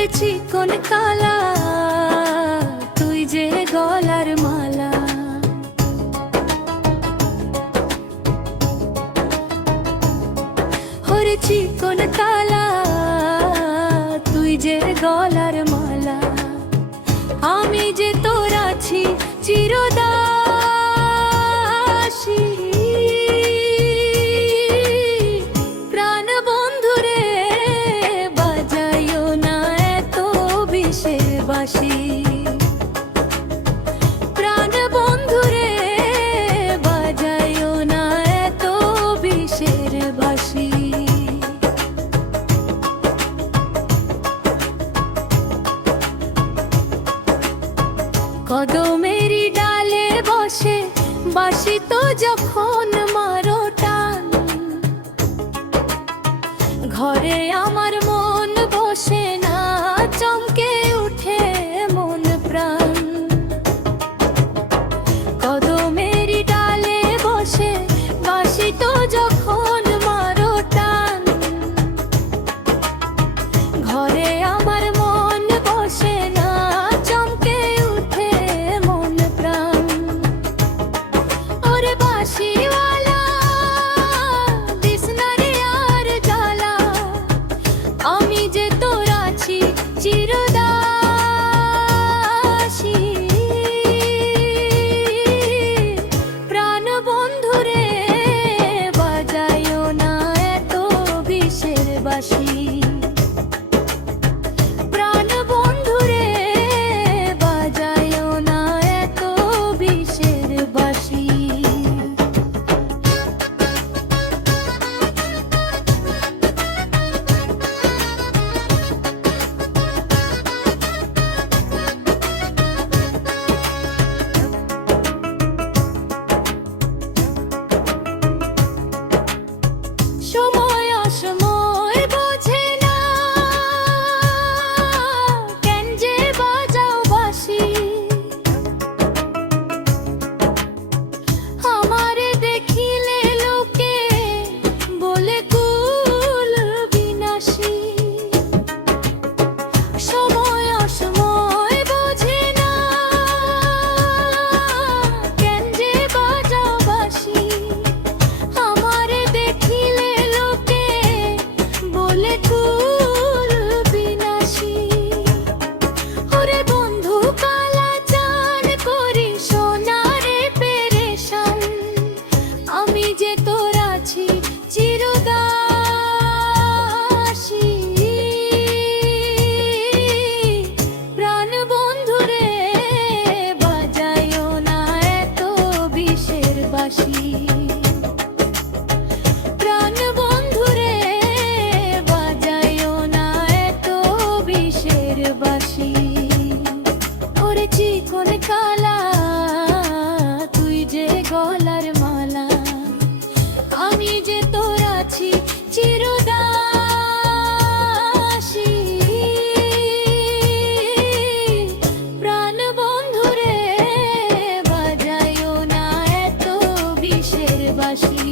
ওরে চিকন কালা তুই যে গলার মালা, ওরে চিকন কালা তুই যে গলার মালা, আমি যে তোর আছি চিরদাসী। প্রাণ বন্ধুরে বাজাইও না এত বিষের বাঁশি, প্রাণ বন্ধুরে বাজাইও না এত বিষের বাঁশি। কদমেরই ডালে বসে বাঁশি তো যখন মারো টান, ঘরে আমার মন বসে না, চমকে উঠে মন প্রাণ। কদমেরই ডালে বসে বাঁশি তো যখন মারো টান, ঘরে আমার মন বসে না, চমকে উঠে মন প্রাণ। ওরে বাঁশিওয়ালা দিস না রে আর জ্বালা, আমি যে তোর আছি চিরদাসী। প্রাণ বন্ধুরে বাজাইও না এত বিষের বাঁশি, প্রাণ বন্ধুরে বাজাইও না এত বিষের বাঁশি। সময় অসময় বোঝে না, কেন যে বাজাও বাঁশি। আমারে দেখিলে লোকে বলে কুল বিনাশী। সময় অসময় বোঝে না, কেন যে বাজাও বাঁশি। আমারে দেখিলে লোকে বলে কুল বিনাশী। ওরে বন্ধু কালা চান করি সোনারে পেরেশান, আমি যে তোর আছি চিরদাসী। প্রাণ বন্ধুরে বাজাইও না এত বিষের বাঁশি, প্রাণ বন্ধুরে বাজাইও না এত বিষের বাঁশি। ওরে চিকন কালা তুই যে গলার মালা, আমি যে তোর আছি চিরদাসী। প্রাণ বন্ধুরে বাজাইও না এত বিষের বাঁশি।